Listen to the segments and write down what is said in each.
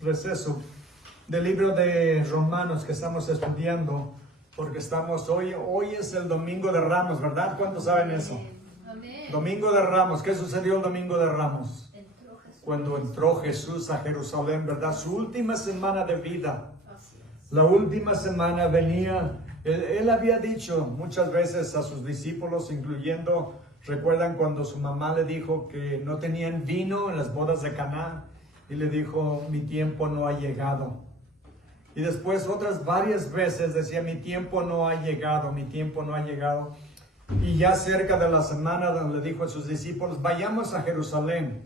Receso del libro de Romanos que estamos estudiando, porque hoy es el Domingo de Ramos, ¿verdad? ¿Cuántos saben eso? Amén. Domingo de Ramos. ¿Qué sucedió el Domingo de Ramos? Cuando entró Jesús a Jerusalén, ¿verdad? Su última semana de vida. La última semana venía. Él había dicho muchas veces a sus discípulos, incluyendo, recuerdan cuando su mamá le dijo que no tenían vino en las bodas de Caná, y le dijo, mi tiempo no ha llegado. Y después otras varias veces decía, mi tiempo no ha llegado, mi tiempo no ha llegado. Y ya cerca de la semana le dijo a sus discípulos, vayamos a Jerusalén,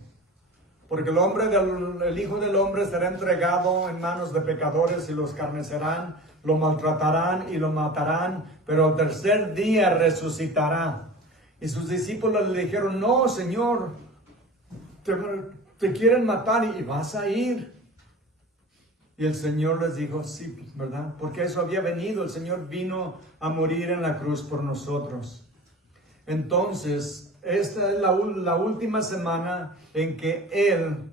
porque el Hijo del Hombre será entregado en manos de pecadores y los escarnecerán, lo maltratarán y lo matarán, pero al tercer día resucitará. Y sus discípulos le dijeron, no, Señor, te quieren matar y vas a ir. Y el Señor les dijo, sí, ¿verdad? Porque eso había venido, el Señor vino a morir en la cruz por nosotros. Entonces, esta es la última semana en que Él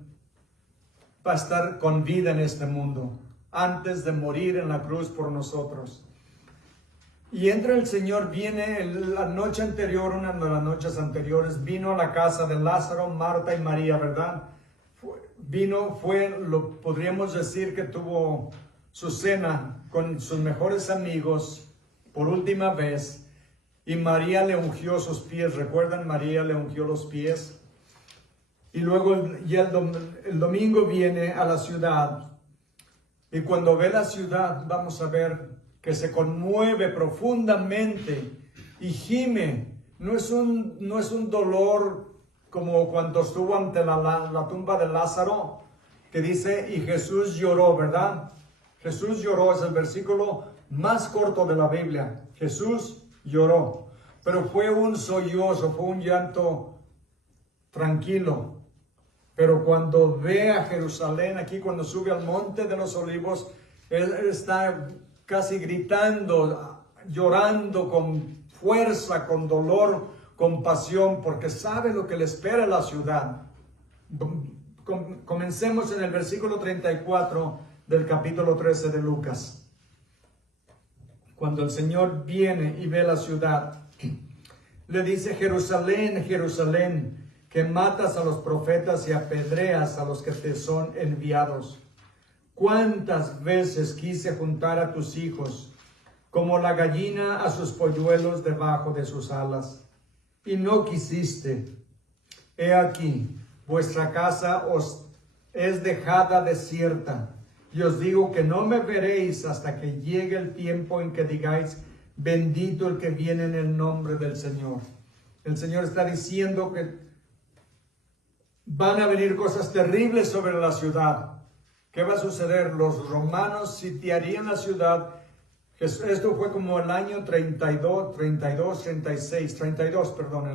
va a estar con vida en este mundo, antes de morir en la cruz por nosotros. Y entra el Señor, viene la noche anterior, una de las noches anteriores, vino a la casa de Lázaro, Marta y María, ¿verdad? Podríamos decir que tuvo su cena con sus mejores amigos por última vez. Y María le ungió sus pies, ¿recuerdan? María le ungió los pies. Y luego el domingo viene a la ciudad. Y cuando ve la ciudad, vamos a ver que se conmueve profundamente y gime. No es un dolor como cuando estuvo ante la tumba de Lázaro, que dice, y Jesús lloró, ¿verdad? Jesús lloró, es el versículo más corto de la Biblia. Jesús lloró, pero fue un sollozo, fue un llanto tranquilo. Pero cuando ve a Jerusalén, aquí cuando sube al monte de los olivos, él está casi gritando, llorando con fuerza, con dolor, con pasión, porque sabe lo que le espera a la ciudad. Comencemos en el versículo 34 del capítulo 13 de Lucas. Cuando el Señor viene y ve la ciudad, le dice, Jerusalén, Jerusalén, que matas a los profetas y apedreas a los que te son enviados. ¿Cuántas veces quise juntar a tus hijos, como la gallina a sus polluelos debajo de sus alas? Y no quisiste. He aquí, vuestra casa os es dejada desierta. Y os digo que no me veréis hasta que llegue el tiempo en que digáis, bendito el que viene en el nombre del Señor. El Señor está diciendo que van a venir cosas terribles sobre la ciudad. ¿Qué va a suceder? Los romanos sitiarían la ciudad. Esto fue como el año el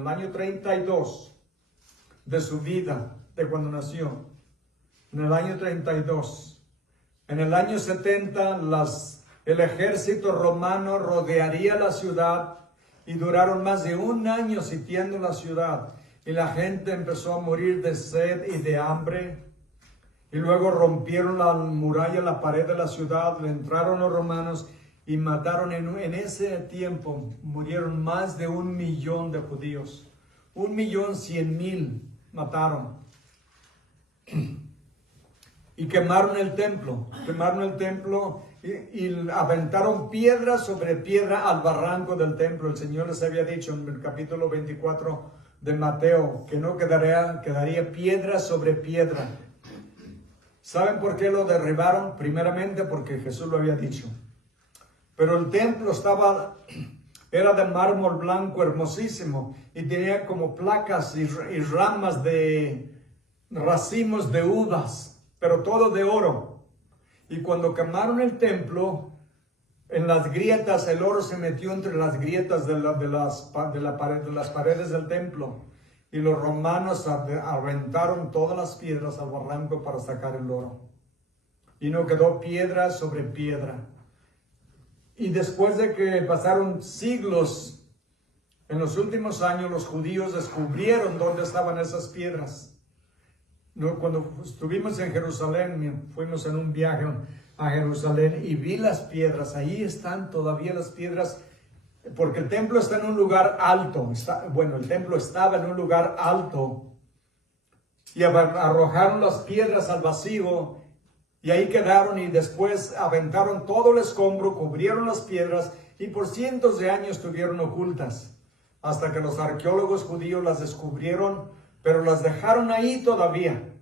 año 32 de su vida, de cuando nació. En el año 32. En el año 70, el ejército romano rodearía la ciudad y duraron más de un año sitiando la ciudad. Y la gente empezó a morir de sed y de hambre. Y luego rompieron la muralla, la pared de la ciudad, le entraron los romanos y mataron en ese tiempo, murieron más de 1 millón de judíos. 1.100.000 mataron. Y quemaron el templo y aventaron piedra sobre piedra al barranco del templo. El Señor les había dicho en el capítulo 24 de Mateo que no quedaría piedra sobre piedra. ¿Saben por qué lo derribaron? Primeramente porque Jesús lo había dicho. Pero el templo era de mármol blanco hermosísimo y tenía como placas y ramas de racimos de uvas, pero todo de oro. Y cuando quemaron el templo, en las grietas, el oro se metió entre las grietas de las paredes del templo. Y los romanos aventaron todas las piedras al barranco para sacar el oro. Y no quedó piedra sobre piedra. Y después de que pasaron siglos, en los últimos años los judíos descubrieron dónde estaban esas piedras. No, cuando estuvimos en Jerusalén, fuimos en un viaje a Jerusalén y vi las piedras. Ahí están todavía las piedras, porque el templo está en un lugar alto. El templo estaba en un lugar alto y arrojaron las piedras al vacío y ahí quedaron, y después aventaron todo el escombro, cubrieron las piedras y por cientos de años estuvieron ocultas hasta que los arqueólogos judíos las descubrieron, pero las dejaron ahí todavía.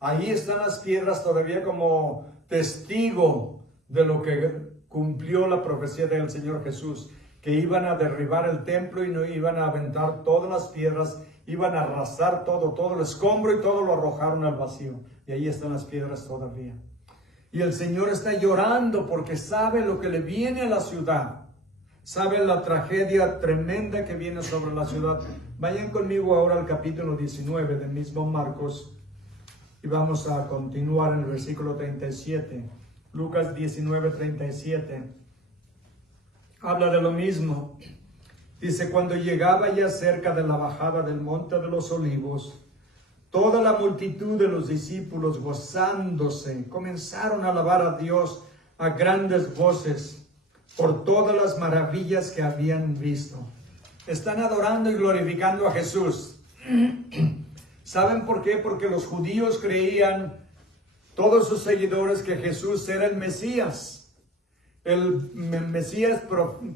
Ahí están las piedras todavía como testigo de lo que cumplió la profecía del Señor Jesús, que iban a derribar el templo y no iban a aventar todas las piedras, iban a arrasar todo el escombro y todo lo arrojaron al vacío. Y ahí están las piedras todavía. Y el Señor está llorando porque sabe lo que le viene a la ciudad. Sabe la tragedia tremenda que viene sobre la ciudad. Vayan conmigo ahora al capítulo 19 del mismo Marcos y vamos a continuar en el versículo 37. Lucas 19, 37. Habla de lo mismo. Dice, cuando llegaba ya cerca de la bajada del monte de los olivos, toda la multitud de los discípulos, gozándose, comenzaron a alabar a Dios a grandes voces por todas las maravillas que habían visto. Están adorando y glorificando a Jesús. ¿Saben por qué? Porque los judíos creían, todos sus seguidores, que Jesús era el Mesías. El Mesías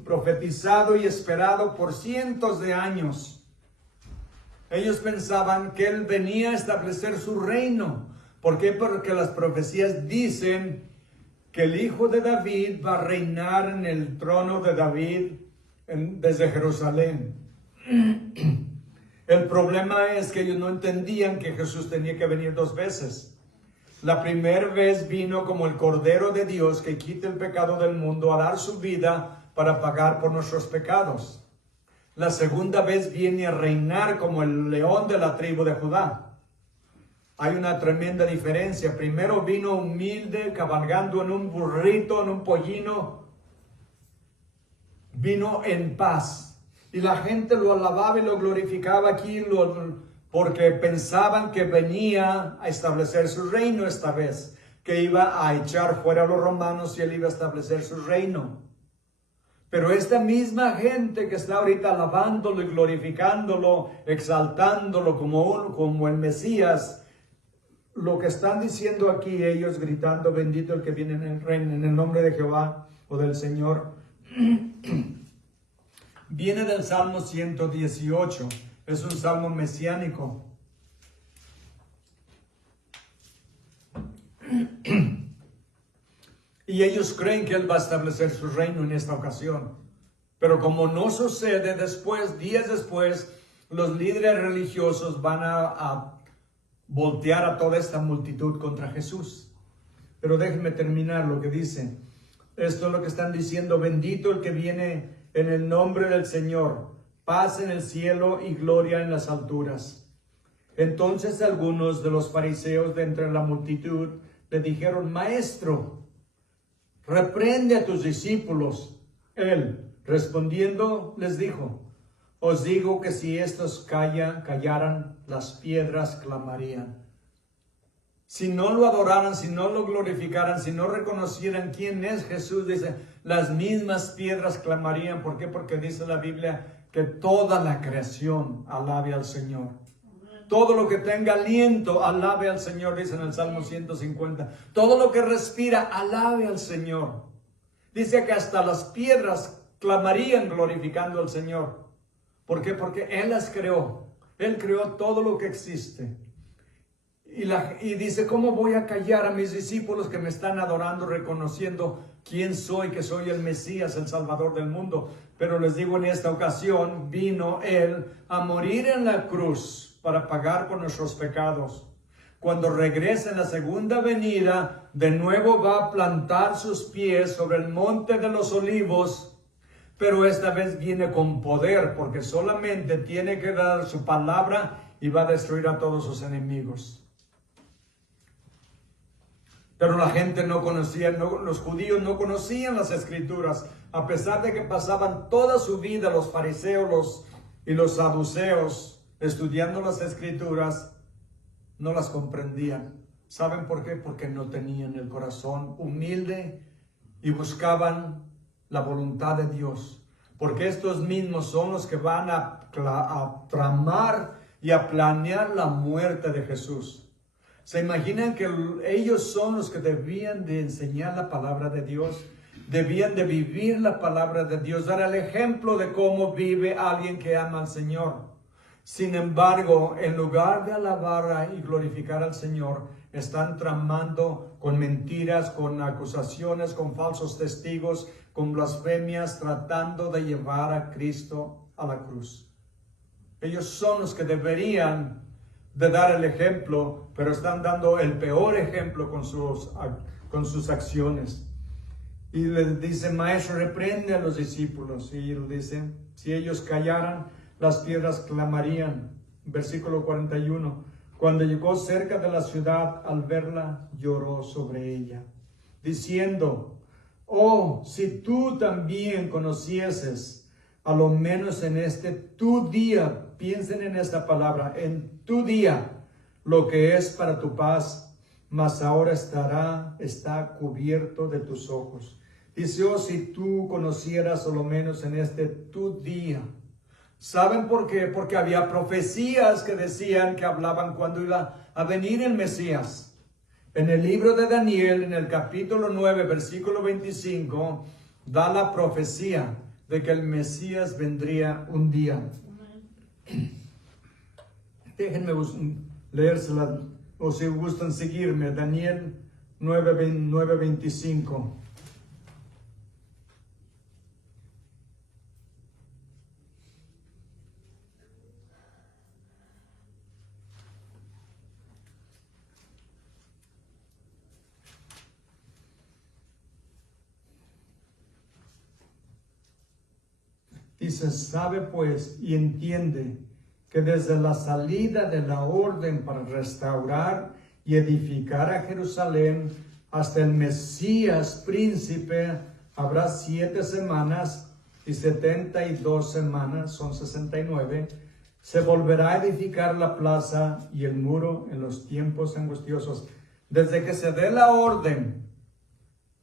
profetizado y esperado por cientos de años. Ellos pensaban que Él venía a establecer su reino. ¿Por qué? Porque las profecías dicen que el hijo de David va a reinar en el trono de David desde Jerusalén. El problema es que ellos no entendían que Jesús tenía que venir dos veces. La primera vez vino como el Cordero de Dios que quita el pecado del mundo a dar su vida para pagar por nuestros pecados. La segunda vez viene a reinar como el león de la tribu de Judá. Hay una tremenda diferencia. Primero vino humilde, cabalgando en un burrito, en un pollino. Vino en paz. Y la gente lo alababa y lo glorificaba aquí porque pensaban que venía a establecer su reino esta vez. Que iba a echar fuera a los romanos y él iba a establecer su reino. Pero esta misma gente que está ahorita alabándolo y glorificándolo, exaltándolo como el Mesías, lo que están diciendo aquí ellos gritando, bendito el que viene en el reino, en el nombre de Jehová o del Señor, viene del Salmo 118, es un salmo mesiánico. Y ellos creen que Él va a establecer su reino en esta ocasión. Pero como no sucede, días después, los líderes religiosos van a voltear a toda esta multitud contra Jesús. Pero déjenme terminar lo que dice. Esto es lo que están diciendo. Bendito el que viene en el nombre del Señor. Paz en el cielo y gloria en las alturas. Entonces algunos de los fariseos de entre la multitud le dijeron, Maestro, reprende a tus discípulos. Él, respondiendo, les dijo, os digo que si estos callaran, las piedras clamarían. Si no lo adoraran, si no lo glorificaran, si no reconocieran quién es Jesús, dice, las mismas piedras clamarían. ¿Por qué? Porque dice la Biblia que toda la creación alabe al Señor. Todo lo que tenga aliento, alabe al Señor, dice en el Salmo 150. Todo lo que respira, alabe al Señor. Dice que hasta las piedras clamarían glorificando al Señor. ¿Por qué? Porque Él las creó. Él creó todo lo que existe. Y dice, ¿cómo voy a callar a mis discípulos que me están adorando, reconociendo quién soy, que soy el Mesías, el Salvador del mundo? Pero les digo, en esta ocasión vino Él a morir en la cruz para pagar por nuestros pecados. Cuando regrese en la segunda venida, de nuevo va a plantar sus pies sobre el monte de los olivos, pero esta vez viene con poder, porque solamente tiene que dar su palabra y va a destruir a todos sus enemigos. Pero la gente no conocía, los judíos no conocían las Escrituras, a pesar de que pasaban toda su vida los fariseos y los saduceos estudiando las Escrituras. no las comprendían. ¿Saben por qué? Porque no tenían el corazón humilde y buscaban la voluntad de Dios. Porque estos mismos son los que van a tramar y a planear la muerte de Jesús. ¿Se imaginan que ellos son los que debían de enseñar la palabra de Dios? Debían de vivir la palabra de Dios, dar el ejemplo de cómo vive alguien que ama al Señor. Sin embargo, en lugar de alabar y glorificar al Señor, están tramando con mentiras, con acusaciones, con falsos testigos, con blasfemias, tratando de llevar a Cristo a la cruz. Ellos son los que deberían de dar el ejemplo, pero están dando el peor ejemplo con sus acciones. Y les dice, maestro, reprende a los discípulos. Y él dice, si ellos callaran, las piedras clamarían. Versículo 41. Cuando llegó cerca de la ciudad, al verla, lloró sobre ella, diciendo, oh, si tú también conocieses, a lo menos en este tu día, piensen en esta palabra, en tu día, lo que es para tu paz, mas ahora está cubierto de tus ojos. Dice, oh, si tú conocieras a lo menos en este tu día. ¿Saben por qué? Porque había profecías que decían, que hablaban cuando iba a venir el Mesías. En el libro de Daniel, en el capítulo 9, versículo 25, da la profecía de que el Mesías vendría un día. Déjenme leérsela, o si gustan seguirme, Daniel 9:25. Dice, sabe pues y entiende que desde la salida de la orden para restaurar y edificar a Jerusalén hasta el Mesías príncipe habrá 7 semanas y 72 semanas, son 69. Se volverá a edificar la plaza y el muro en los tiempos angustiosos. Desde que se dé la orden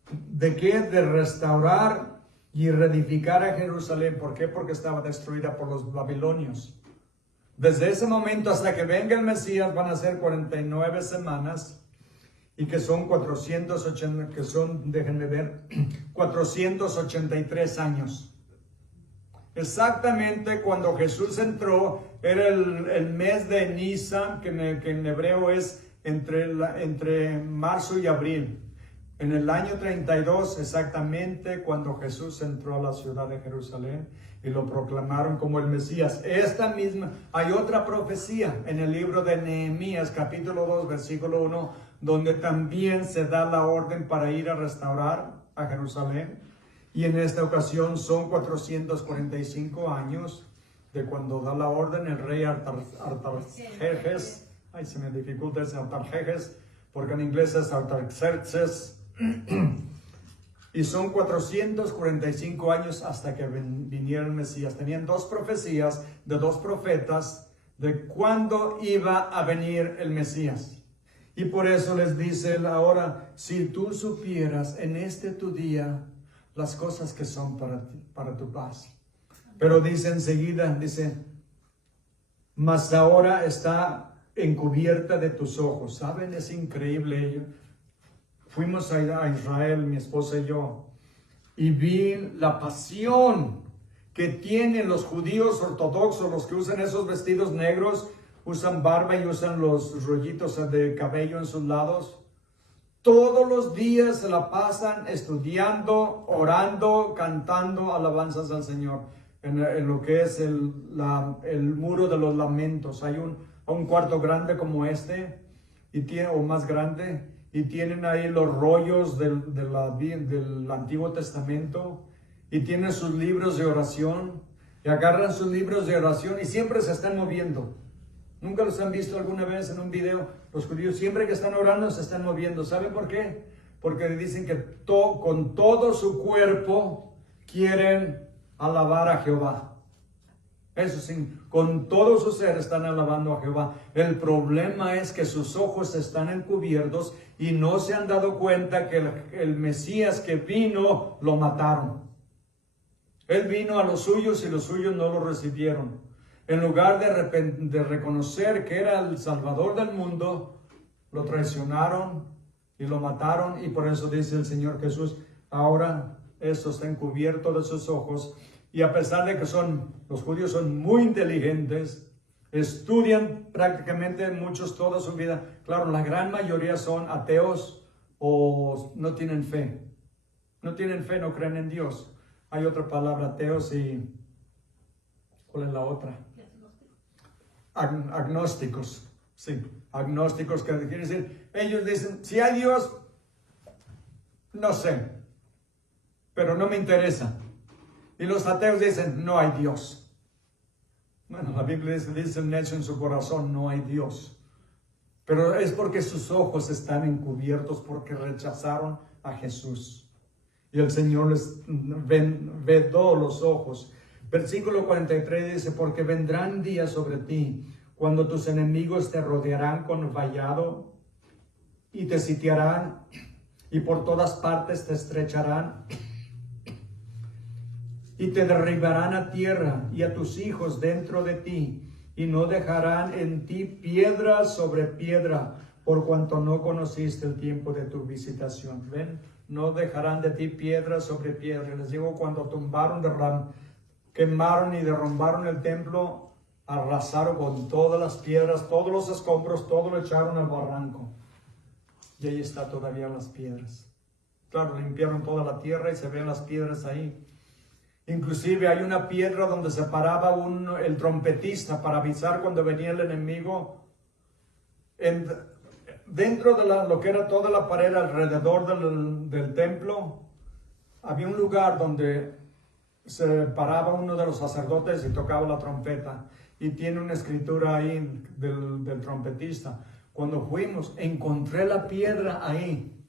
de restaurar y reedificar a Jerusalén. ¿Por qué? Porque estaba destruida por los babilonios. Desde ese momento hasta que venga el Mesías van a ser 49 semanas y que son 483 años. Exactamente cuando Jesús entró, era el mes de Nisan, que en hebreo es entre marzo y abril. En el año 32, exactamente cuando Jesús entró a la ciudad de Jerusalén y lo proclamaron como el Mesías. Hay otra profecía en el libro de Nehemías, capítulo 2, versículo 1, donde también se da la orden para ir a restaurar a Jerusalén. Y en esta ocasión son 445 años de cuando da la orden el rey Artajerjes. Ay, se me dificulta ese Artajerjes, porque en inglés es Artaxerxes. Y son 445 años hasta que viniera el Mesías. Tenían 2 profecías de 2 profetas de cuándo iba a venir el Mesías. Y por eso les dice ahora, si tú supieras en este tu día las cosas que son para ti, para tu paz. Pero dice enseguida, dice, mas ahora está encubierta de tus ojos. ¿Saben? Es increíble ello. Fuimos a Israel, mi esposa y yo, y vi la pasión que tienen los judíos ortodoxos, los que usan esos vestidos negros, usan barba y usan los rollitos de cabello en sus lados. Todos los días se la pasan estudiando, orando, cantando alabanzas al Señor. En lo que es el muro de los lamentos. Hay un cuarto grande como este, o más grande, y tienen ahí los rollos del Antiguo Testamento, y tienen sus libros de oración, y agarran sus libros de oración y siempre se están moviendo. ¿Nunca los han visto alguna vez en un video? Los judíos siempre que están orando se están moviendo. ¿Saben por qué? Porque dicen que con todo su cuerpo quieren alabar a Jehová. Eso sí, con todo su ser están alabando a Jehová. El problema es que sus ojos están encubiertos y no se han dado cuenta que el Mesías que vino lo mataron. Él vino a los suyos y los suyos no lo recibieron. En lugar de reconocer que era el Salvador del mundo, lo traicionaron y lo mataron. Y por eso dice el Señor Jesús, ahora eso está encubierto de sus ojos. Y a pesar de que los judíos son muy inteligentes, estudian prácticamente muchos toda su vida. Claro, la gran mayoría son ateos o no tienen fe. No tienen fe, no creen en Dios. Hay otra palabra, ateos y... ¿cuál es la otra? Agnósticos. Sí, agnósticos, que quiere decir, ellos dicen, si hay Dios, no sé, pero no me interesa. Y los ateos dicen, no hay Dios. Bueno, la Biblia dice el necio en su corazón, no hay Dios. Pero es porque sus ojos están encubiertos, porque rechazaron a Jesús. Y el Señor les vedó los ojos. Versículo 43 dice, porque vendrán días sobre ti, cuando tus enemigos te rodearán con vallado y te sitiarán, y por todas partes te estrecharán, y te derribarán a tierra y a tus hijos dentro de ti, y no dejarán en ti piedra sobre piedra, por cuanto no conociste el tiempo de tu visitación. ¿Ven? No dejarán de ti piedra sobre piedra. Les digo, cuando tumbaron, quemaron y derrumbaron el templo, arrasaron con todas las piedras, todos los escombros, todo lo echaron al barranco. Y ahí está todavía las piedras. Claro, limpiaron toda la tierra y se ven las piedras ahí. Inclusive hay una piedra donde se paraba el trompetista para avisar cuando venía el enemigo. Dentro de lo que era toda la pared alrededor del templo, había un lugar donde se paraba uno de los sacerdotes y tocaba la trompeta. Y tiene una escritura ahí del trompetista. Cuando fuimos, encontré la piedra ahí,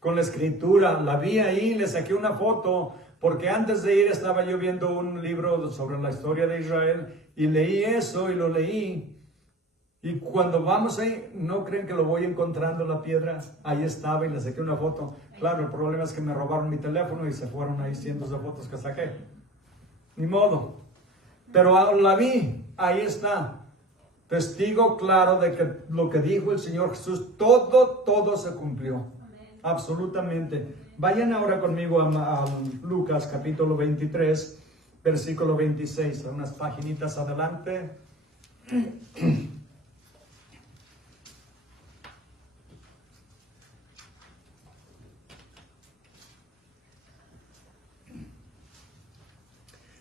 con la escritura. La vi ahí, le saqué una foto. Porque antes de ir estaba yo viendo un libro sobre la historia de Israel y leí eso y lo leí. Y cuando vamos ahí, ¿no creen que lo voy encontrando la piedra? Ahí estaba y le saqué una foto. Claro, el problema es que me robaron mi teléfono y se fueron ahí cientos de fotos que saqué. Ni modo. Pero la vi, ahí está. Testigo claro de que lo que dijo el Señor Jesús, todo se cumplió. Absolutamente. Vayan ahora conmigo a Lucas capítulo 23, versículo 26, unas paginitas adelante.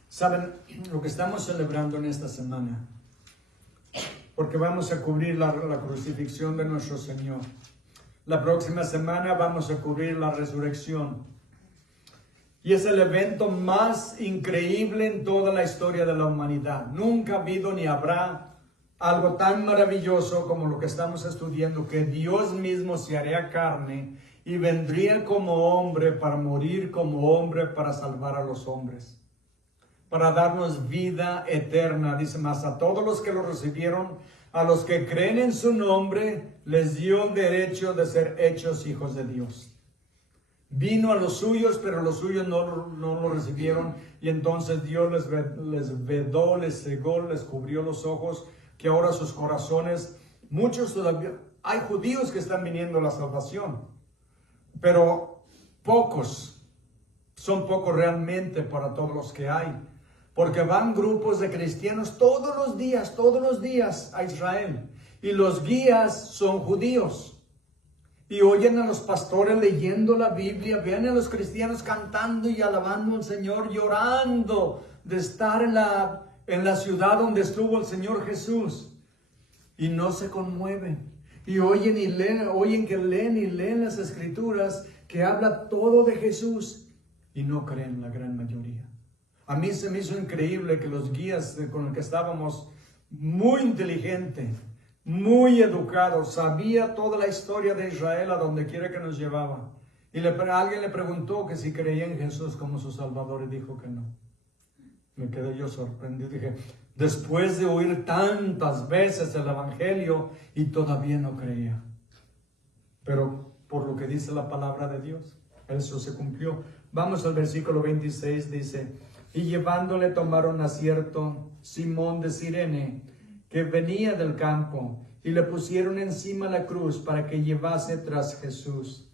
¿Saben lo que estamos celebrando en esta semana? Porque vamos a cubrir la crucifixión de nuestro Señor. La próxima semana vamos a cubrir la resurrección. Y es el evento más increíble en toda la historia de la humanidad. Nunca ha habido ni habrá algo tan maravilloso como lo que estamos estudiando, que Dios mismo se haría carne y vendría como hombre para morir como hombre para salvar a los hombres, para darnos vida eterna. Dice más, a todos los que lo recibieron, a los que creen en su nombre, les dio el derecho de ser hechos hijos de Dios. Vino a los suyos, pero los suyos no lo recibieron. Y entonces Dios les vedó, les cegó, les cubrió los ojos, que ahora sus corazones, muchos todavía, hay judíos que están viniendo a la salvación, pero son pocos realmente para todos los que hay. Porque van grupos de cristianos todos los días a Israel. Y los guías son judíos. Y oyen a los pastores leyendo la Biblia, ven a los cristianos cantando y alabando al Señor, llorando de estar en la ciudad donde estuvo el Señor Jesús. Y no se conmueven. Y oyen que leen las Escrituras que habla todo de Jesús. Y no creen la gran mayoría. A mí se me hizo increíble que los guías con los que estábamos, muy inteligente, muy educado, sabía toda la historia de Israel a donde quiera que nos llevaba. Y alguien le preguntó que si creía en Jesús como su Salvador y dijo que no. Me quedé yo sorprendido. Dije, después de oír tantas veces el Evangelio y todavía no creía. Pero por lo que dice la palabra de Dios, eso se cumplió. Vamos al versículo 26, dice, y llevándole tomaron a cierto Simón de Cirene, que venía del campo, y le pusieron encima la cruz para que llevase tras Jesús.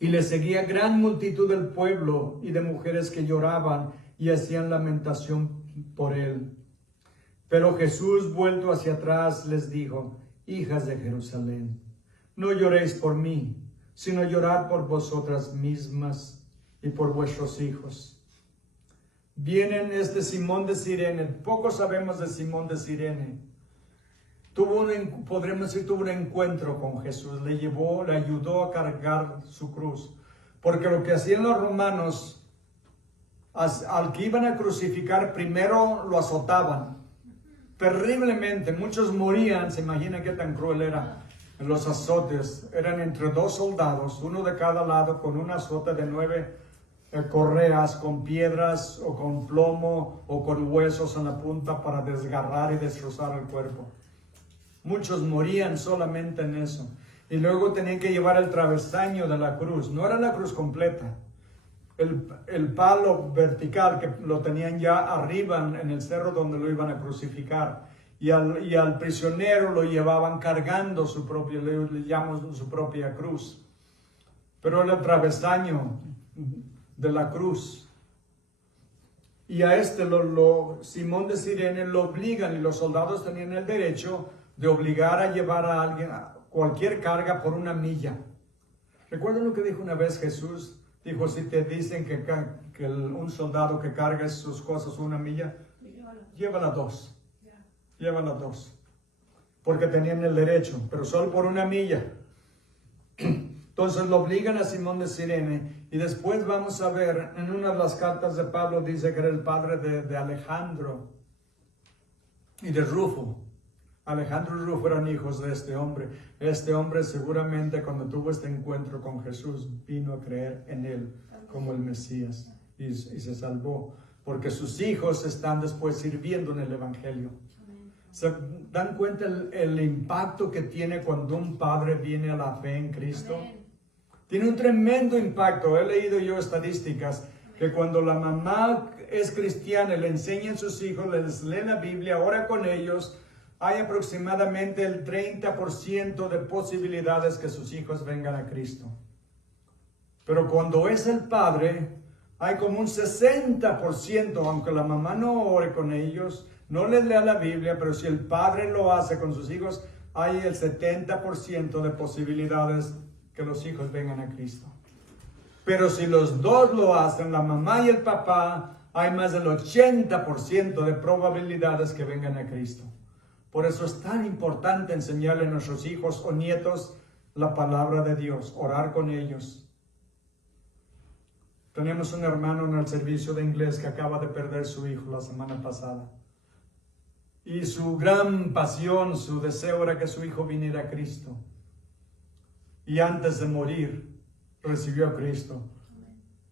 Y le seguía gran multitud del pueblo y de mujeres que lloraban y hacían lamentación por él. Pero Jesús, vuelto hacia atrás, les dijo, hijas de Jerusalén, no lloréis por mí, sino llorad por vosotras mismas y por vuestros hijos. Vienen Simón de Cirene. Poco sabemos de Simón de Cirene. Podremos decir, tuvo un encuentro con Jesús. Le ayudó a cargar su cruz. Porque lo que hacían los romanos, al que iban a crucificar, primero lo azotaban terriblemente. Muchos morían. Se imagina qué tan cruel era. Los azotes eran entre 2 soldados, uno de cada lado, con un azote de 9 correas, con piedras o con plomo o con huesos en la punta para desgarrar y destrozar el cuerpo. Muchos morían solamente en eso. Y luego tenían que llevar el travesaño de la cruz. No era la cruz completa. El palo vertical que lo tenían ya arriba en el cerro donde lo iban a crucificar. Y al prisionero lo llevaban cargando le llamamos su propia cruz. Pero era el travesaño de la cruz. Y a Simón de Cirene lo obligan, y los soldados tenían el derecho de obligar a llevar a alguien cualquier carga por 1 milla. ¿Recuerdan lo que dijo una vez Jesús? Dijo, si te dicen que un soldado que carga sus cosas 1 milla, llévala 2. Llévala 2. Porque tenían el derecho, pero solo por 1 milla. Entonces lo obligan a Simón de Cirene. Y después vamos a ver, en una de las cartas de Pablo dice que era el padre de Alejandro y de Rufo. Alejandro y Rufo eran hijos de este hombre. Este hombre seguramente cuando tuvo este encuentro con Jesús vino a creer en él como el Mesías y se salvó. Porque sus hijos están después sirviendo en el Evangelio. ¿Se dan cuenta el impacto que tiene cuando un padre viene a la fe en Cristo? Amén. Tiene un tremendo impacto. He leído yo estadísticas que cuando la mamá es cristiana, le enseña a sus hijos, les lee la Biblia, ora con ellos, hay aproximadamente el 30% de posibilidades que sus hijos vengan a Cristo. Pero cuando es el padre, hay como un 60%, aunque la mamá no ore con ellos, no les lea la Biblia, pero si el padre lo hace con sus hijos, hay el 70% de posibilidades que los hijos vengan a Cristo. Pero si los dos lo hacen, la mamá y el papá, hay más del 80% de probabilidades que vengan a Cristo. Por eso es tan importante enseñarle a nuestros hijos o nietos la palabra de Dios, orar con ellos. Tenemos un hermano en el servicio de inglés que acaba de perder su hijo la semana pasada. Y su gran pasión, su deseo era que su hijo viniera a Cristo. Y antes de morir, recibió a Cristo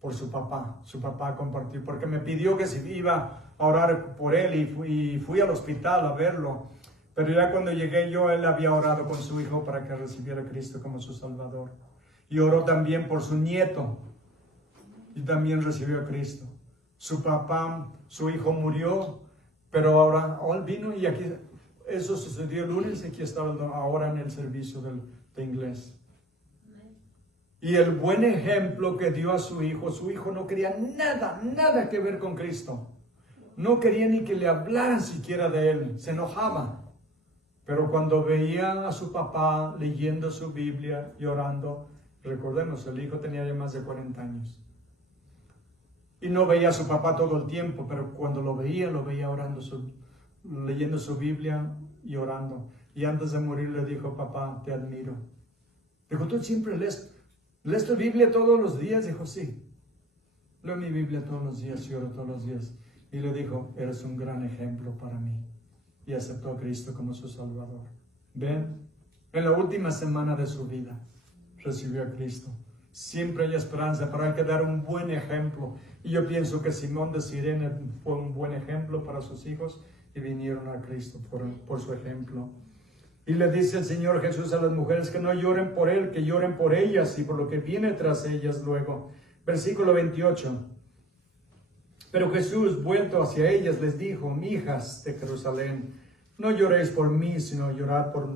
por su papá. Su papá compartió, porque me pidió que si iba a orar por él y fui al hospital a verlo. Pero ya cuando llegué yo, él había orado con su hijo para que recibiera a Cristo como su Salvador. Y oró también por su nieto. Y también recibió a Cristo. Su papá, su hijo murió, pero ahora él vino y aquí, eso sucedió el lunes y aquí estaba ahora en el servicio de inglés. Y el buen ejemplo que dio a su hijo no quería nada que ver con Cristo. No quería ni que le hablaran siquiera de él, se enojaba. Pero cuando veía a su papá leyendo su Biblia y orando, recordemos, el hijo tenía ya más de 40 años. Y no veía a su papá todo el tiempo, pero cuando lo veía orando, leyendo su Biblia y orando. Y antes de morir le dijo, papá, te admiro. Dijo, ¿tú siempre lees tu Biblia todos los días? Dijo, sí. Leo mi Biblia todos los días y oro todos los días. Y le dijo, eres un gran ejemplo para mí. Y aceptó a Cristo como su Salvador. ¿Ven? En la última semana de su vida recibió a Cristo. siempre hay esperanza, pero hay que dar un buen ejemplo. Y yo pienso que Simón de Sirene fue un buen ejemplo para sus hijos y vinieron a Cristo por su ejemplo. Y le dice el Señor Jesús a las mujeres que no lloren por él, que lloren por ellas y por lo que viene tras ellas luego. Versículo 28. Pero Jesús, vuelto hacia ellas, les dijo: hijas de Jerusalén, no lloréis por mí, sino llorad por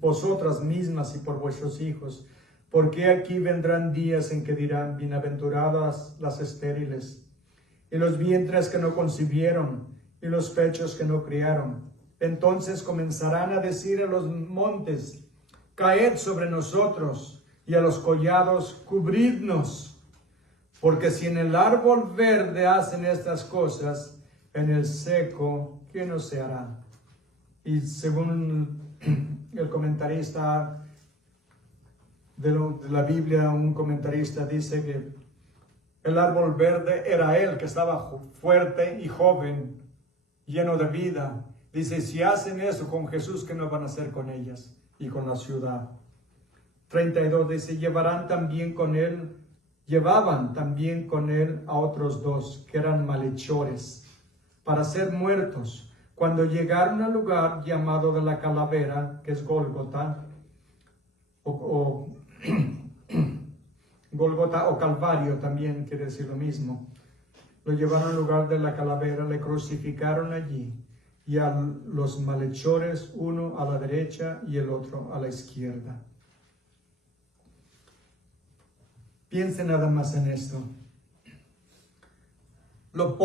vosotras mismas y por vuestros hijos. Porque aquí vendrán días en que dirán: bienaventuradas las estériles, y los vientres que no concibieron, y los pechos que no criaron. Entonces comenzarán a decir a los montes: caed sobre nosotros, y a los collados: cubridnos. Porque si en el árbol verde hacen estas cosas, en el seco, ¿qué no se hará? Y según el comentarista de la Biblia, un comentarista dice que el árbol verde era él, que estaba fuerte y joven, lleno de vida. Dice: si hacen eso con Jesús, ¿qué no van a hacer con ellas y con la ciudad? 32 dice: llevaban también con él a otros dos, que eran malhechores, para ser muertos. Cuando llegaron al lugar llamado de la calavera, que es Gólgota, Gólgota o Calvario también quiere decir lo mismo. Lo llevaron al lugar de la calavera, le crucificaron allí, y a los malhechores, uno a la derecha y el otro a la izquierda. Piensen nada más en esto. Lo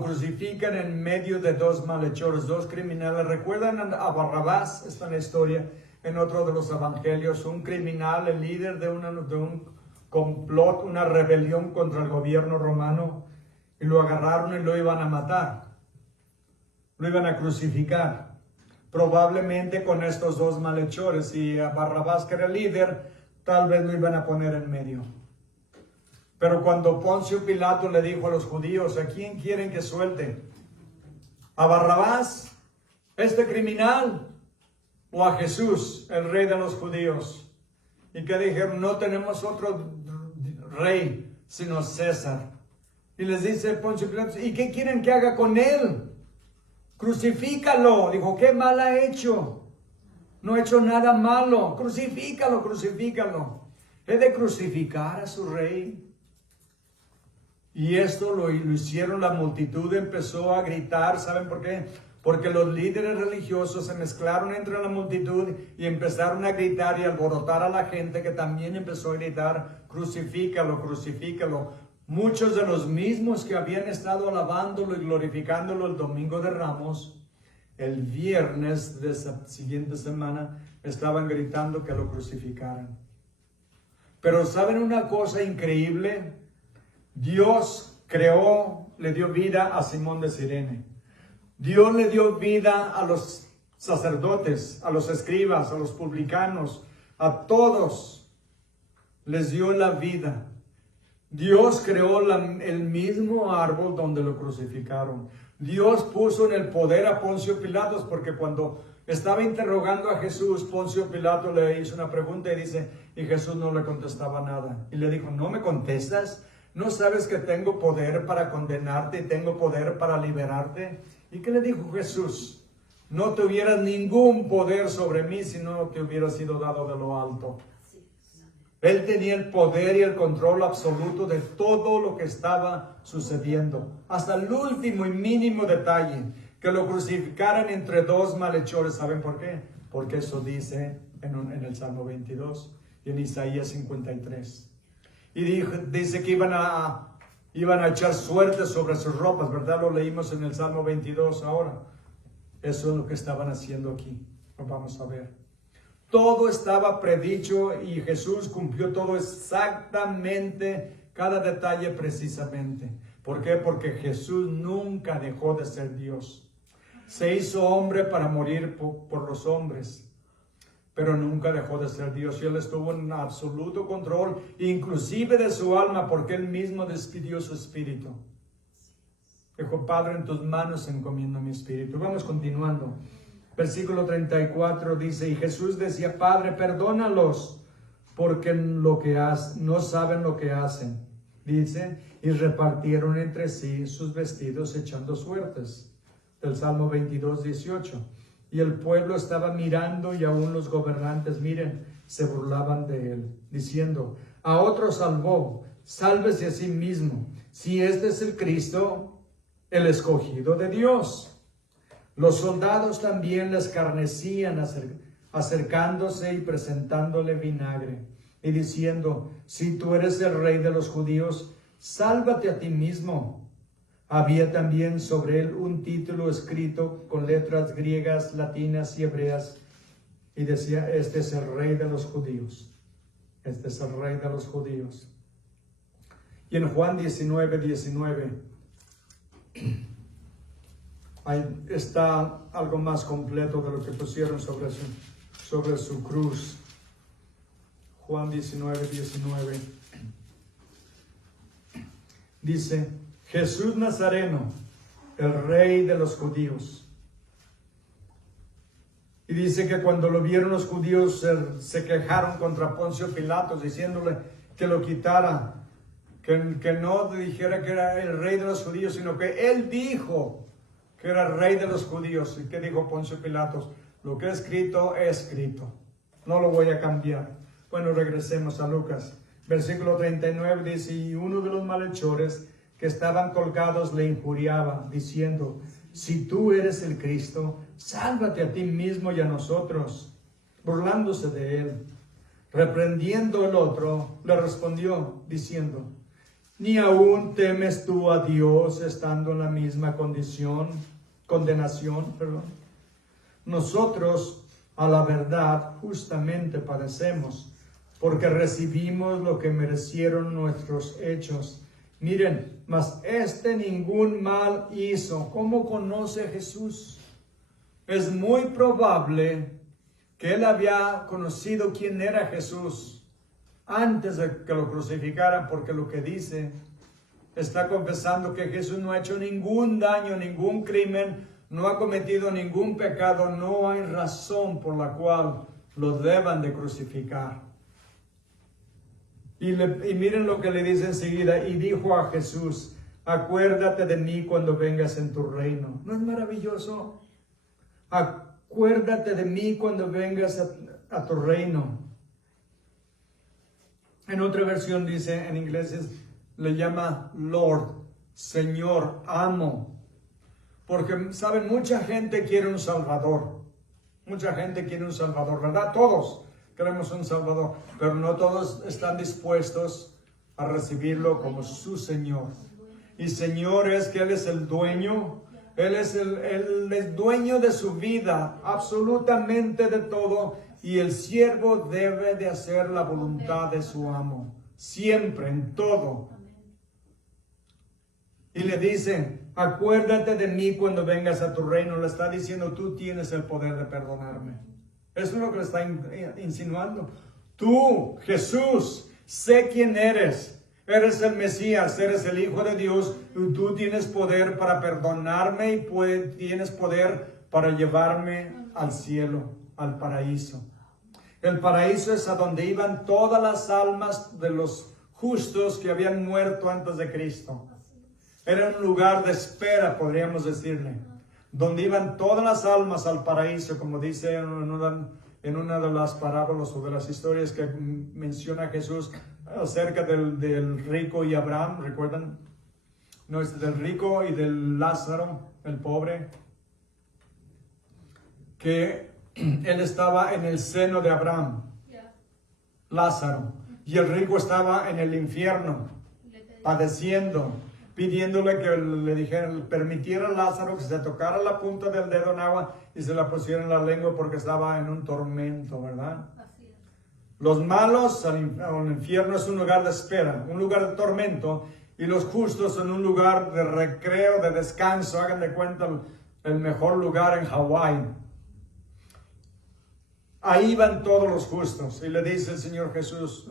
crucifican en medio de dos malhechores, dos criminales. ¿Recuerdan a Barrabás? Está en la historia, en otro de los evangelios. Un criminal, el líder de un complot, una rebelión contra el gobierno romano. Y lo agarraron y lo iban a matar. Lo iban a crucificar. Probablemente con estos dos malhechores. Y a Barrabás, que era el líder, tal vez lo iban a poner en medio. Pero cuando Poncio Pilato le dijo a los judíos: ¿a quién quieren que suelte? ¿A Barrabás, este criminal, o a Jesús, el rey de los judíos? Y que dijeron: no tenemos otro rey sino César. Y les dice Poncio Pilato: ¿y qué quieren que haga con él? Crucifícalo. Dijo: ¿qué mal ha hecho? No ha hecho nada malo. Crucifícalo, crucifícalo. He de crucificar a su rey. Y esto lo hicieron, la multitud empezó a gritar. ¿Saben por qué? Porque los líderes religiosos se mezclaron entre la multitud y empezaron a gritar y alborotar a la gente, que también empezó a gritar: crucifícalo, crucifícalo. Muchos de los mismos que habían estado alabándolo y glorificándolo el domingo de Ramos, el viernes de esa siguiente semana, estaban gritando que lo crucificaran. Pero ¿saben una cosa increíble? Dios creó, le dio vida a Simón de Sirene. Dios le dio vida a los sacerdotes, a los escribas, a los publicanos, a todos les dio la vida. Dios creó el mismo árbol donde lo crucificaron. Dios puso en el poder a Poncio Pilatos, porque cuando estaba interrogando a Jesús, Poncio Pilato le hizo una pregunta y dice, y Jesús no le contestaba nada. Y le dijo: ¿no me contestas? ¿No sabes que tengo poder para condenarte y tengo poder para liberarte? ¿Y qué le dijo Jesús? No tuvieras ningún poder sobre mí si no te hubiera sido dado de lo alto. Él tenía el poder y el control absoluto de todo lo que estaba sucediendo, hasta el último y mínimo detalle, que lo crucificaran entre dos malhechores. ¿Saben por qué? Porque eso dice en el Salmo 22 y en Isaías 53. Y dice que iban a echar suerte sobre sus ropas, ¿verdad? Lo leímos en el Salmo 22 ahora. Eso es lo que estaban haciendo aquí. Lo vamos a ver. Todo estaba predicho y Jesús cumplió todo exactamente, cada detalle precisamente. ¿Por qué? Porque Jesús nunca dejó de ser Dios. Se hizo hombre para morir por los hombres, pero nunca dejó de ser Dios. Y Él estuvo en absoluto control, inclusive de su alma, porque Él mismo despidió su espíritu. Dijo: Padre, en tus manos encomiendo mi espíritu. Vamos continuando. Versículo 34 dice: y Jesús decía: Padre, perdónalos, porque no saben lo que hacen. Dice, y repartieron entre sí sus vestidos echando suertes. Del Salmo 22, 18. Y el pueblo estaba mirando y aún los gobernantes, miren, se burlaban de él, diciendo, a otro salvó, sálvese a sí mismo, si este es el Cristo, el escogido de Dios. Los soldados también le escarnecían, acercándose y presentándole vinagre, y diciendo, si tú eres el rey de los judíos, sálvate a ti mismo. Había también sobre él un título escrito con letras griegas, latinas y hebreas, y decía, este es el rey de los judíos. Este es el rey de los judíos. Y en Juan 19, 19, ahí está algo más completo de lo que pusieron sobre su cruz. Juan 19, 19. Dice, Jesús Nazareno, el rey de los judíos. Y dice que cuando lo vieron los judíos se quejaron contra Poncio Pilatos, diciéndole que lo quitara, que no dijera que era el rey de los judíos, sino que él dijo que era el rey de los judíos. ¿Y qué dijo Poncio Pilatos? Lo que es escrito, no lo voy a cambiar. Bueno, regresemos a Lucas. Versículo 39 dice, y uno de los malhechores que estaban colgados le injuriaba, diciendo, si tú eres el Cristo, sálvate a ti mismo y a nosotros, burlándose de él. Reprendiendo el otro, le respondió, diciendo, ¿ni aún temes tú a Dios estando en la misma condenación? Nosotros, a la verdad, justamente padecemos, porque recibimos lo que merecieron nuestros hechos. Miren, mas ningún mal hizo. ¿Cómo conoce Jesús? Es muy probable que él había conocido quién era Jesús antes de que lo crucificaran, porque lo que dice, está confesando que Jesús no ha hecho ningún daño, ningún crimen, no ha cometido ningún pecado, no hay razón por la cual lo deban de crucificar. Y miren lo que le dice enseguida, y dijo a Jesús, acuérdate de mí cuando vengas en tu reino. ¿No es maravilloso? Acuérdate de mí cuando vengas a tu reino. En otra versión dice, en inglés le llama Lord, Señor, amo. Porque, ¿saben? Mucha gente quiere un Salvador. Mucha gente quiere un Salvador, ¿verdad? Todos queremos un Salvador, pero no todos están dispuestos a recibirlo como su Señor. Y Señor es que Él es el dueño, Él es el dueño de su vida, absolutamente de todo, y el siervo debe de hacer la voluntad de su amo, siempre, en todo. Y le dice, acuérdate de mí cuando vengas a tu reino. Le está diciendo, tú tienes el poder de perdonarme. Eso es lo que le está insinuando. Tú, Jesús, sé quién eres. Eres el Mesías, eres el Hijo de Dios. Y tú tienes poder para perdonarme y tienes poder para llevarme al cielo, al paraíso. El paraíso es a donde iban todas las almas de los justos que habían muerto antes de Cristo. Era un lugar de espera, podríamos decirle, donde iban todas las almas al paraíso, como dice en una de las parábolas o de las historias que menciona Jesús acerca del rico y Abraham, ¿recuerdan? No, es del rico y del Lázaro, el pobre, que él estaba en el seno de Abraham, Lázaro, y el rico estaba en el infierno, padeciendo, pidiéndole que le permitiera a Lázaro que se tocara la punta del dedo en agua y se la pusiera en la lengua porque estaba en un tormento, ¿verdad? Así es. Los malos, el infierno es un lugar de espera, un lugar de tormento, y los justos son un lugar de recreo, de descanso. Hagan de cuenta el mejor lugar en Hawái. Ahí van todos los justos. Y le dice al Señor Jesús,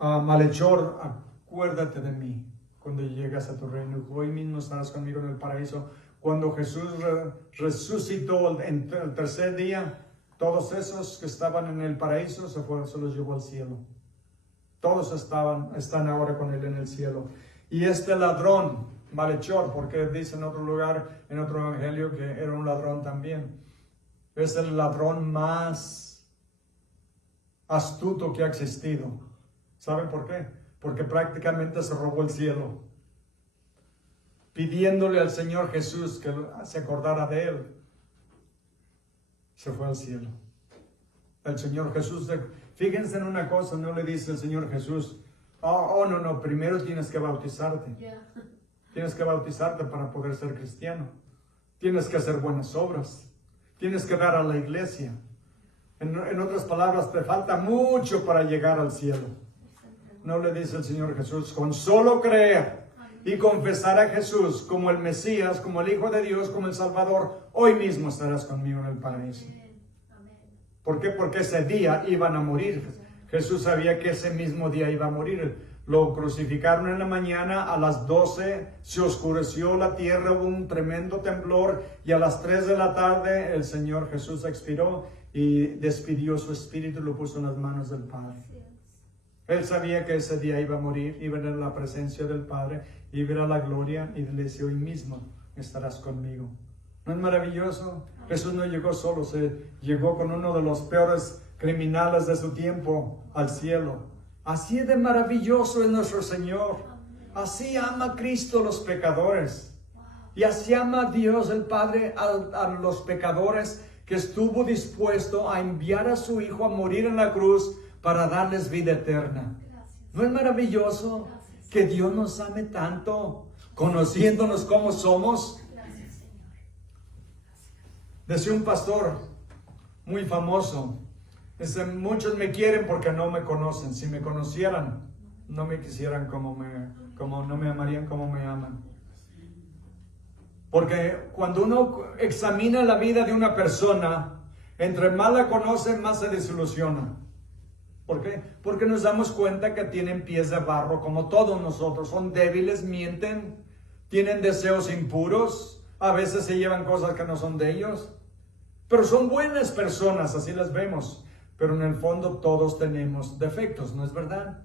malhechor, acuérdate de mí cuando llegas a tu reino. Hoy mismo estarás conmigo en el paraíso. Cuando Jesús resucitó en el tercer día, Todos esos que estaban en el paraíso se los llevó al cielo. Todos están ahora con Él en el cielo. Y este ladrón, malhechor, porque dice en otro lugar, en otro evangelio, que era un ladrón también. Es el ladrón más astuto que ha existido. ¿Saben por qué? Porque prácticamente se robó el cielo, pidiéndole al Señor Jesús que se acordara de él. Se fue al cielo. El Señor Jesús, fíjense en una cosa, no le dice el Señor Jesús, no, primero tienes que bautizarte. Tienes que bautizarte para poder ser cristiano. Tienes que hacer buenas obras. Tienes que dar a la iglesia. En otras palabras, te falta mucho para llegar al cielo. No le dice el Señor Jesús, con solo creer y confesar a Jesús como el Mesías, como el Hijo de Dios, como el Salvador, hoy mismo estarás conmigo en el paraíso. ¿Por qué? Porque ese día iban a morir. Jesús sabía que ese mismo día iba a morir. Lo crucificaron en la mañana, a las 12 se oscureció la tierra, hubo un tremendo temblor y a las 3 de la tarde el Señor Jesús expiró y despidió su espíritu y lo puso en las manos del Padre. Él sabía que ese día iba a morir, iba a ver la presencia del Padre, iba a ver la gloria y le decía, hoy mismo estarás conmigo. ¿No es maravilloso? Jesús no llegó solo, llegó con uno de los peores criminales de su tiempo al cielo. Así de maravilloso es nuestro Señor. Así ama Cristo a los pecadores. Y así ama Dios el Padre a los pecadores, que estuvo dispuesto a enviar a su Hijo a morir en la cruz para darles vida eterna. ¿No es maravilloso que Dios nos ame tanto, conociéndonos como somos? Decía un pastor muy famoso, dice, muchos me quieren porque no me conocen. Si me conocieran, no me quisieran como no me amarían como me aman. Porque cuando uno examina la vida de una persona, entre más la conoce, más se desilusiona. ¿Por qué? Porque nos damos cuenta que tienen pies de barro como todos nosotros. Son débiles, mienten, tienen deseos impuros, a veces se llevan cosas que no son de ellos. Pero son buenas personas, así las vemos. Pero en el fondo todos tenemos defectos, ¿no es verdad?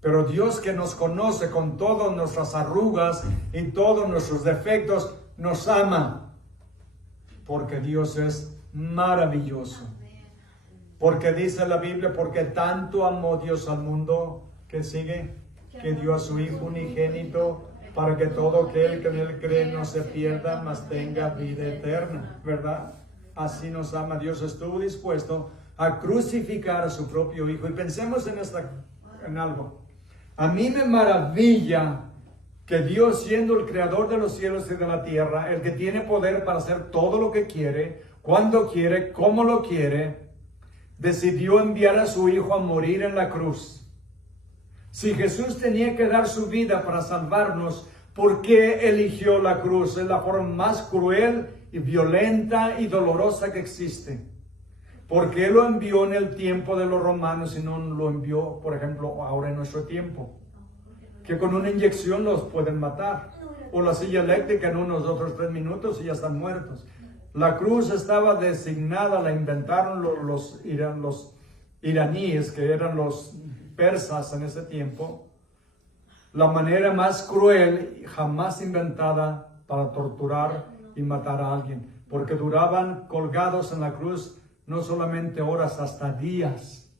Pero Dios, que nos conoce con todas nuestras arrugas y todos nuestros defectos, nos ama. Porque Dios es maravilloso. Porque dice la Biblia, porque tanto amó Dios al mundo, que sigue, que dio a su Hijo unigénito, para que todo aquel que en Él cree no se pierda, mas tenga vida eterna, ¿verdad? Así nos ama Dios. Estuvo dispuesto a crucificar a su propio Hijo. Y pensemos en algo. A mí me maravilla que Dios, siendo el creador de los cielos y de la tierra, el que tiene poder para hacer todo lo que quiere, cuando quiere, como lo quiere, decidió enviar a su Hijo a morir en la cruz. Si Jesús tenía que dar su vida para salvarnos, ¿por qué eligió la cruz? Es la forma más cruel y violenta y dolorosa que existe. ¿Por qué lo envió en el tiempo de los romanos y no lo envió, por ejemplo, ahora en nuestro tiempo? Que con una inyección los pueden matar. O la silla eléctrica en unos otros 3 minutos y ya están muertos. La cruz estaba designada, la inventaron los iraníes, que eran los persas en ese tiempo. La manera más cruel jamás inventada para torturar y matar a alguien. Porque duraban colgados en la cruz no solamente horas, hasta días.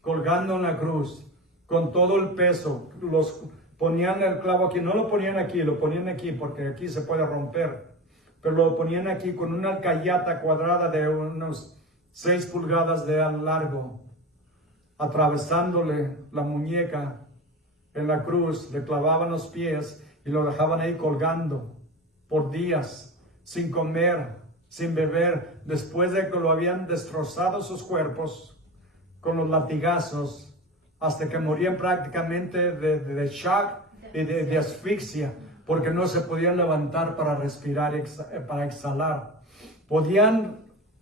Colgando en la cruz, con todo el peso. Los ponían el clavo aquí, no lo ponían aquí, lo ponían aquí porque aquí se puede romper. Pero lo ponían aquí con una alcayata cuadrada de unos 6 pulgadas de largo, atravesándole la muñeca en la cruz, le clavaban los pies y lo dejaban ahí colgando por días, sin comer, sin beber, después de que lo habían destrozado sus cuerpos con los latigazos, hasta que morían prácticamente de shock y de asfixia, porque no se podían levantar para respirar, para exhalar. Podían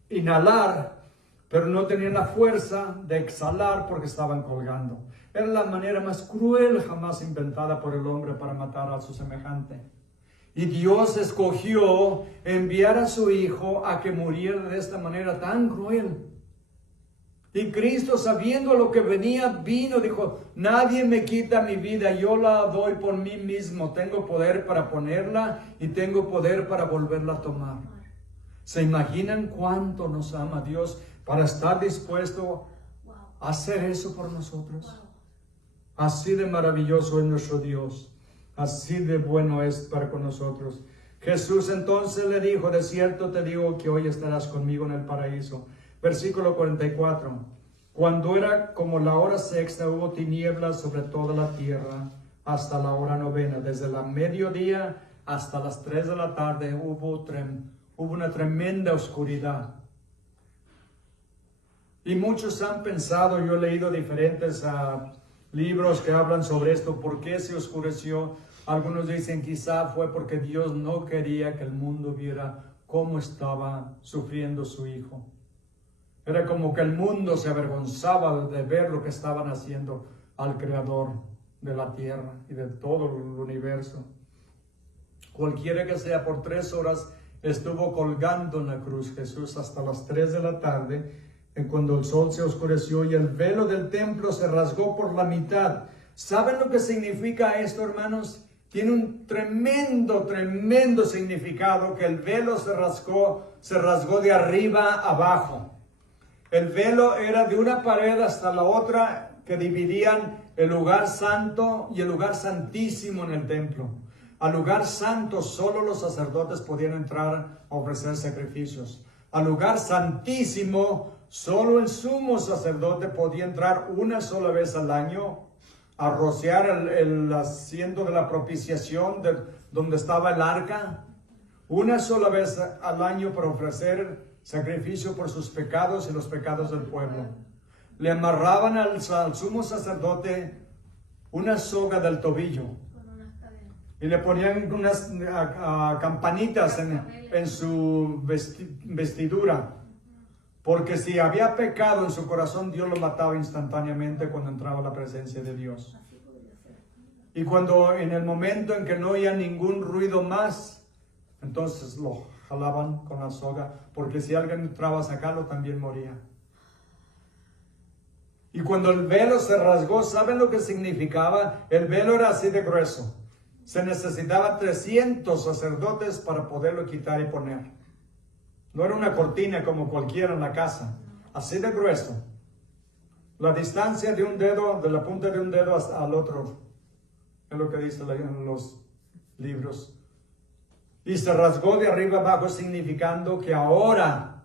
inhalar, pero no tenían la fuerza de exhalar porque estaban colgando. Era la manera más cruel jamás inventada por el hombre para matar a su semejante. Y Dios escogió enviar a su Hijo a que muriera de esta manera tan cruel. Y Cristo, sabiendo lo que venía, vino, dijo, nadie me quita mi vida, yo la doy por mí mismo. Tengo poder para ponerla y tengo poder para volverla a tomar. ¿Se imaginan cuánto nos ama Dios para estar dispuesto a hacer eso por nosotros? Así de maravilloso es nuestro Dios. Así de bueno es para con nosotros. Jesús entonces le dijo, de cierto te digo que hoy estarás conmigo en el paraíso. Versículo 44. Cuando era como la hora sexta, hubo tinieblas sobre toda la tierra hasta la hora novena. Desde la mediodía hasta las 3 de la tarde hubo una tremenda oscuridad. Y muchos han pensado, yo he leído diferentes libros que hablan sobre esto, ¿por qué se oscureció? Algunos dicen quizá fue porque Dios no quería que el mundo viera cómo estaba sufriendo su Hijo. Era como que el mundo se avergonzaba de ver lo que estaban haciendo al Creador de la tierra y de todo el universo. Cualquiera que sea, por 3 horas estuvo colgando en la cruz Jesús hasta las 3 de la tarde, cuando el sol se oscureció y el velo del templo se rasgó por la mitad. ¿Saben lo que significa esto, hermanos? Tiene un tremendo significado, que el velo se rasgó de arriba abajo. El velo era de una pared hasta la otra que dividían el lugar santo y el lugar santísimo en el templo. Al lugar santo solo los sacerdotes podían entrar a ofrecer sacrificios. Al lugar santísimo solo el sumo sacerdote podía entrar una sola vez al año a rociar el asiento de la propiciación donde estaba el arca. Una sola vez al año para ofrecer sacrificio por sus pecados y los pecados del pueblo. Le amarraban al sumo sacerdote una soga del tobillo y le ponían unas campanitas en su vestidura, porque si había pecado en su corazón, Dios lo mataba instantáneamente cuando entraba a la presencia de Dios. Y cuando en el momento en que no oía ningún ruido más, entonces lo jalaban con la soga, porque si alguien entraba a sacarlo, también moría. Y cuando el velo se rasgó, ¿saben lo que significaba? El velo era así de grueso. Se necesitaba 300 sacerdotes para poderlo quitar y poner. No era una cortina como cualquiera en la casa, así de grueso. La distancia de un dedo, de la punta de un dedo hasta al otro, es lo que dice en los libros. Y se rasgó de arriba abajo, significando que ahora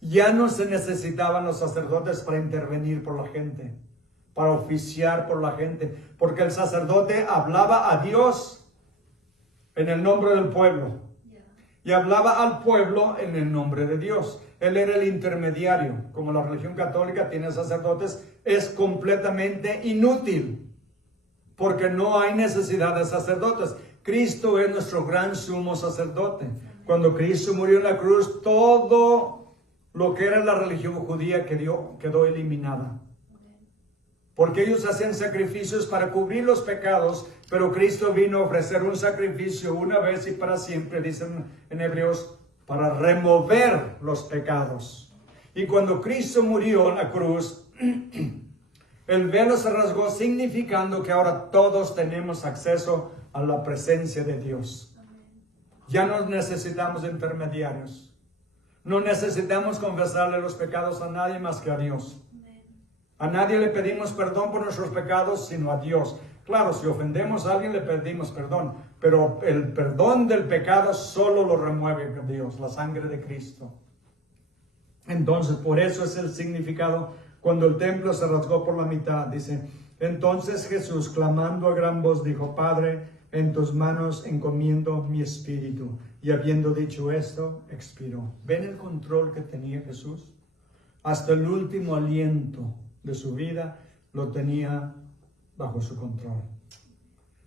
ya no se necesitaban los sacerdotes para intervenir por la gente, para oficiar por la gente, porque el sacerdote hablaba a Dios en el nombre del pueblo y hablaba al pueblo en el nombre de Dios. Él era el intermediario. Como la religión católica tiene sacerdotes, es completamente inútil, porque no hay necesidad de sacerdotes. Cristo es nuestro gran sumo sacerdote. Cuando Cristo murió en la cruz, todo lo que era la religión judía quedó eliminada. Porque ellos hacían sacrificios para cubrir los pecados, pero Cristo vino a ofrecer un sacrificio una vez y para siempre, dicen en Hebreos, para remover los pecados. Y cuando Cristo murió en la cruz, el velo se rasgó, significando que ahora todos tenemos acceso a la presencia de Dios. Ya no necesitamos intermediarios. No necesitamos confesarle los pecados a nadie más que a Dios. A nadie le pedimos perdón por nuestros pecados, sino a Dios. Claro, si ofendemos a alguien le pedimos perdón, pero el perdón del pecado solo lo remueve Dios, la sangre de Cristo. Entonces, por eso es el significado cuando el templo se rasgó por la mitad. Dice, entonces Jesús, clamando a gran voz, dijo, Padre, en tus manos encomiendo mi espíritu. Y habiendo dicho esto, expiró. ¿Ven el control que tenía Jesús? Hasta el último aliento de su vida lo tenía bajo su control.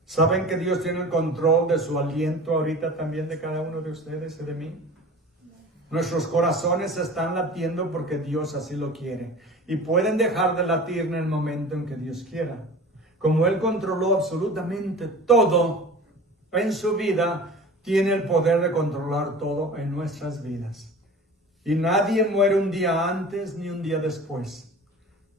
¿Saben que Dios tiene el control de su aliento ahorita también de cada uno de ustedes y de mí? Nuestros corazones están latiendo porque Dios así lo quiere. Y pueden dejar de latir en el momento en que Dios quiera. Como Él controló absolutamente todo en su vida, tiene el poder de controlar todo en nuestras vidas. Y nadie muere un día antes ni un día después.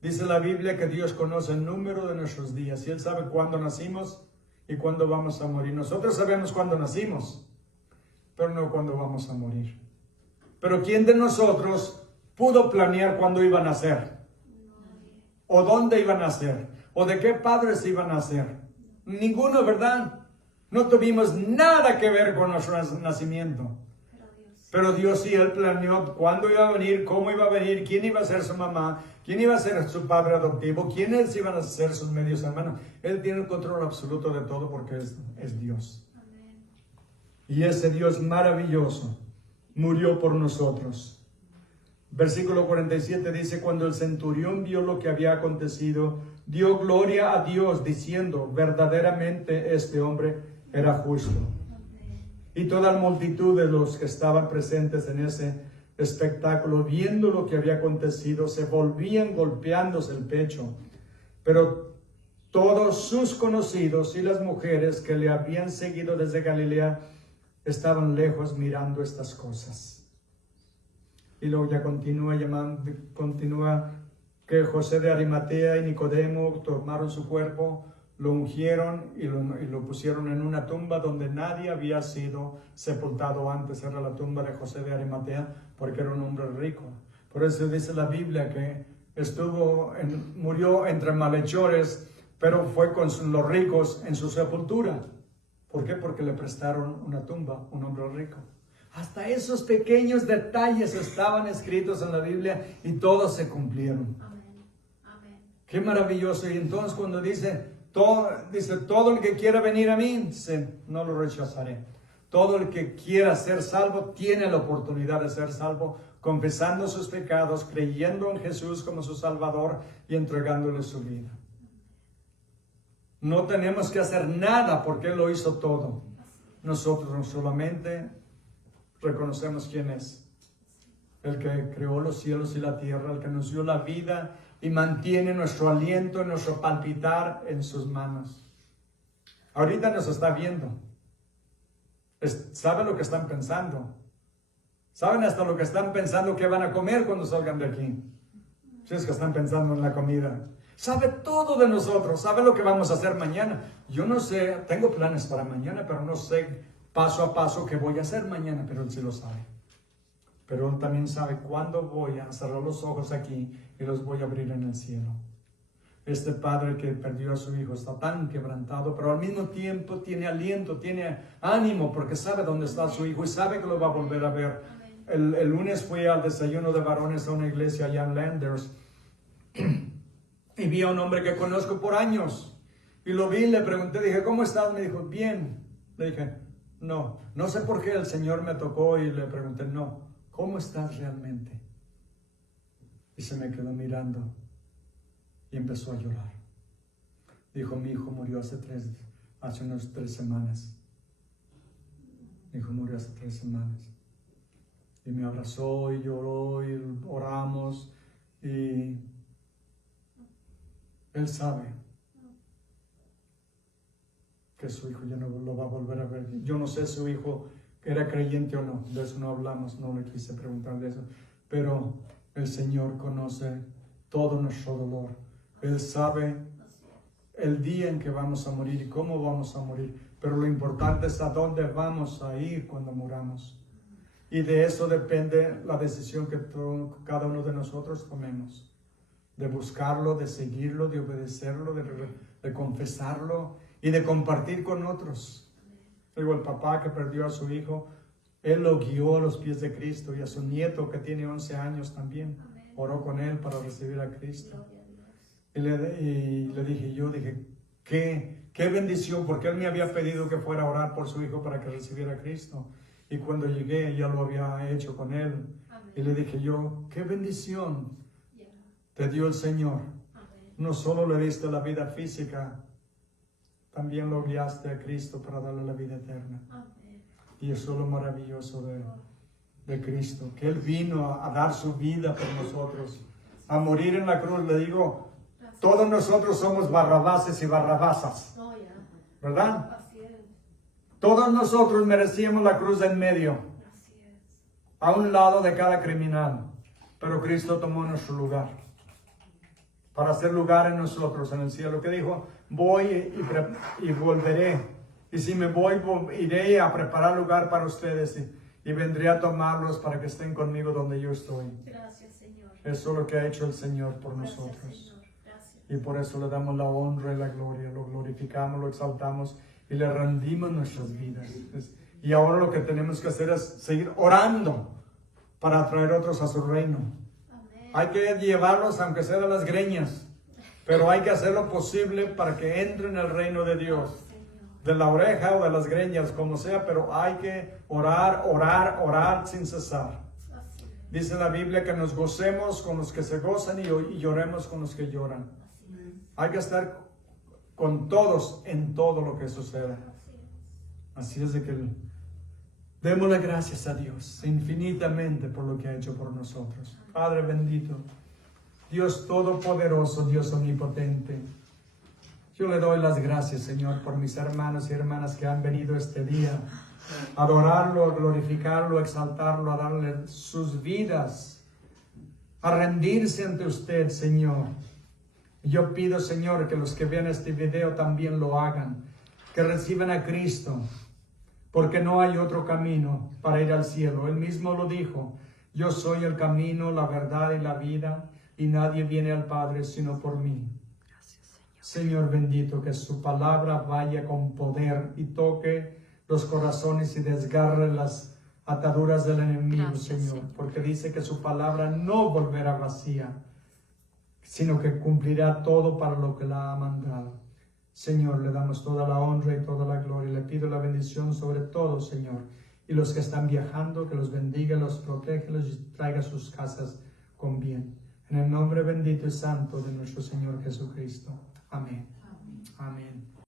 Dice la Biblia que Dios conoce el número de nuestros días y Él sabe cuándo nacimos y cuándo vamos a morir. Nosotros sabemos cuándo nacimos, pero no cuándo vamos a morir. Pero ¿quién de nosotros pudo planear cuándo iban a nacer? ¿O dónde iban a nacer? ¿O de qué padres iban a nacer? Ninguno, ¿verdad? No tuvimos nada que ver con nuestro nacimiento. Pero Dios sí, Él planeó cuándo iba a venir, cómo iba a venir, quién iba a ser su mamá, quién iba a ser su padre adoptivo, quiénes iban a ser sus medios hermanos. Él tiene el control absoluto de todo porque es Dios. Amén. Y ese Dios maravilloso murió por nosotros. Versículo 47 dice, cuando el centurión vio lo que había acontecido, dio gloria a Dios diciendo, verdaderamente este hombre era justo. Y toda la multitud de los que estaban presentes en ese espectáculo, viendo lo que había acontecido, se volvían golpeándose el pecho. Pero todos sus conocidos y las mujeres que le habían seguido desde Galilea estaban lejos mirando estas cosas. Y luego ya continúa que José de Arimatea y Nicodemo tomaron su cuerpo, lo ungieron y lo pusieron en una tumba donde nadie había sido sepultado antes. Era la tumba de José de Arimatea porque era un hombre rico. Por eso dice la Biblia que murió entre malhechores, pero fue con los ricos en su sepultura. ¿Por qué? Porque le prestaron una tumba a un hombre rico. Hasta esos pequeños detalles estaban escritos en la Biblia y todos se cumplieron. Amén. Amén. Qué maravilloso. Y entonces cuando dice, todo el que quiera venir a mí, dice, no lo rechazaré. Todo el que quiera ser salvo tiene la oportunidad de ser salvo, confesando sus pecados, creyendo en Jesús como su Salvador y entregándole su vida. No tenemos que hacer nada porque Él lo hizo todo. Nosotros solamente reconocemos quién es. El que creó los cielos y la tierra, el que nos dio la vida y mantiene nuestro aliento, nuestro palpitar en sus manos. Ahorita nos está viendo. ¿Saben lo que están pensando? ¿Saben hasta lo que están pensando que van a comer cuando salgan de aquí? Si es que están pensando en la comida. Sabe todo de nosotros, sabe lo que vamos a hacer mañana. Yo no sé, tengo planes para mañana, pero no sé paso a paso qué voy a hacer mañana, pero Él sí lo sabe. Pero Él también sabe cuándo voy a cerrar los ojos aquí y los voy a abrir en el cielo. Este padre que perdió a su hijo está tan quebrantado, pero al mismo tiempo tiene aliento, tiene ánimo, porque sabe dónde está su hijo y sabe que lo va a volver a ver. El lunes fui al desayuno de varones a una iglesia allá en Landers y vi a un hombre que conozco por años. Y lo vi, le pregunté, dije, ¿cómo estás? Me dijo, bien. Le dije, no sé por qué el Señor me tocó y le pregunté, no, ¿cómo estás realmente? Y se me quedó mirando y empezó a llorar. Dijo, mi hijo murió hace unas 3 semanas. Mi hijo murió hace 3 semanas. Y me abrazó y lloró y oramos y Él sabe que su hijo ya no lo va a volver a ver. Yo no sé si su hijo era creyente o no, de eso no hablamos, no le quise preguntar de eso, pero el Señor conoce todo nuestro dolor. Él sabe el día en que vamos a morir y cómo vamos a morir, pero lo importante es a dónde vamos a ir cuando muramos. Y de eso depende la decisión que cada uno de nosotros tomemos, de buscarlo, de seguirlo, de obedecerlo, de confesarlo y de compartir con otros. Digo, el papá que perdió a su hijo, él lo guió a los pies de Cristo, y a su nieto que tiene 11 años también, oró con él para recibir a Cristo. Y le dije, qué bendición, porque él me había pedido que fuera a orar por su hijo para que recibiera a Cristo. Y cuando llegué ya lo había hecho con él. Y le dije yo, qué bendición te dio el Señor. No solo le diste la vida física, también lo guiaste a Cristo para darle la vida eterna. Y eso es lo maravilloso de Cristo, que Él vino a dar su vida por nosotros, a morir en la cruz. Le digo, todos nosotros somos barrabases y barrabasas, ¿verdad? Todos nosotros merecíamos la cruz en medio, a un lado de cada criminal, pero Cristo tomó nuestro lugar, para hacer lugar en nosotros en el cielo, que dijo, voy y volveré, y si me voy, iré a preparar lugar para ustedes, y vendré a tomarlos para que estén conmigo donde yo estoy. Gracias, Señor. Eso es lo que ha hecho el Señor por nosotros. Señor. Gracias. Y por eso le damos la honra y la gloria, lo glorificamos, lo exaltamos y le rendimos nuestras vidas. Y ahora lo que tenemos que hacer es seguir orando para atraer otros a su reino. Amén. Hay que llevarlos aunque sea de las greñas, pero hay que hacer lo posible para que entren en el reino de Dios. De la oreja o de las greñas, como sea, pero hay que orar, orar, orar sin cesar. Así es. Dice la Biblia que nos gocemos con los que se gozan y lloremos con los que lloran. Así es. Hay que estar con todos en todo lo que suceda. Así es. Así es de que démosle gracias a Dios infinitamente por lo que ha hecho por nosotros. Padre bendito, Dios todopoderoso, Dios omnipotente. Yo le doy las gracias, Señor, por mis hermanos y hermanas que han venido este día a adorarlo, a glorificarlo, a exaltarlo, a darle sus vidas, a rendirse ante usted, Señor. Y yo pido, Señor, que los que vean este video también lo hagan, que reciban a Cristo, porque no hay otro camino para ir al cielo. Él mismo lo dijo, yo soy el camino, la verdad y la vida, y nadie viene al Padre sino por mí. Señor bendito, que su palabra vaya con poder y toque los corazones y desgarre las ataduras del enemigo, Gracias, Señor, porque dice que su palabra no volverá vacía, sino que cumplirá todo para lo que la ha mandado. Señor, le damos toda la honra y toda la gloria. Le pido la bendición sobre todo, Señor, y los que están viajando, que los bendiga, los proteja, los traiga a sus casas con bien. En el nombre bendito y santo de nuestro Señor Jesucristo. Amén. Amén.